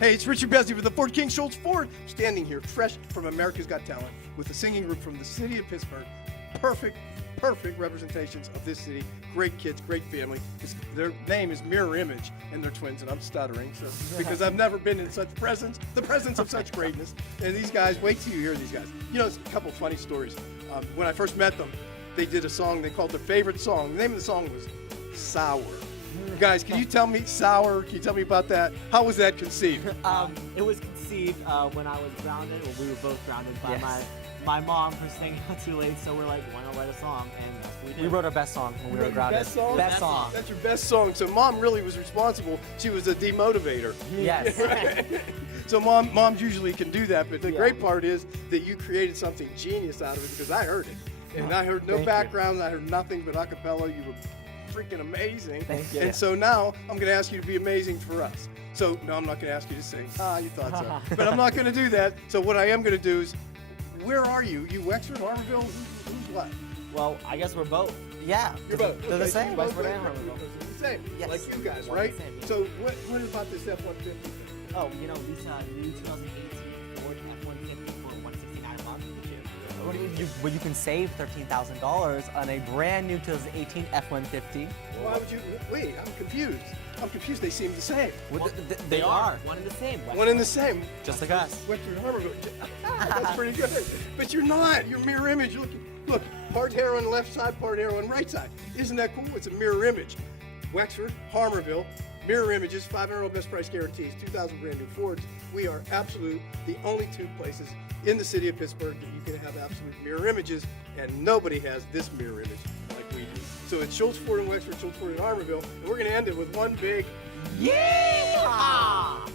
Hey, it's Richard Bessie for the Ford King Shults Ford, standing here fresh from America's Got Talent with a singing group from the city of Pittsburgh. Perfect representations of this city. Great kids, great family. Their name is Mirror Image, and they're twins, and I'm stuttering because I've never been in the presence of such greatness. And these guys, wait till you hear these guys. You know, it's a couple funny stories. When I first met them, they did a song they called their favorite song. The name of the song was Sour. Guys, can you tell me Sour? Can you tell me about that? How was that conceived? It was conceived when I was grounded. Well, we were both grounded by my mom for staying out too late. So we're like, why not write a song? And that's what we did. We wrote our best song when we were grounded. Best song? Best song. That's your best song. So mom really was responsible. She was a demotivator. Yes. Right? So moms usually can do that, but the great part is that you created something genius out of it because I heard it. And I heard no background, I heard nothing but a cappella. You were freaking amazing. Thank you. And so now I'm going to ask you to be amazing for us. So no, I'm not going to ask you to sing. You thought so. But I'm not going to do that. So what I am going to do is, where are you? You Wexford, Harborville? Who's what? Well, I guess we're both. Yeah. You're both. They're the Okay, so same. you're both Wexford and Wexford. Harborville. The same. Yes. Like you guys, One right? and the same, yeah. So what about this F-150? Oh, you know, these new 2018 Ford F-150 for $169 a month. Well, you can save $13,000 on a brand new 2018 F-150. Why would you? Wait, I'm confused. They seem the same. They are. One and the same. One and the same. Just like us. Wexford, Harborville. That's pretty good. But you're not. You're mirror image. Look, part hair on the left side, part hair on the right side. Isn't that cool? It's a mirror image. Wexford, Harborville, mirror images, $500 best price guarantees, 2,000 brand new Fords. We are the only two places in the city of Pittsburgh that you can have absolute mirror images, and nobody has this mirror image like we do. So it's Shults Ford in Wexford, Shults Ford in Harborville, and we're going to end it with one big Yeah!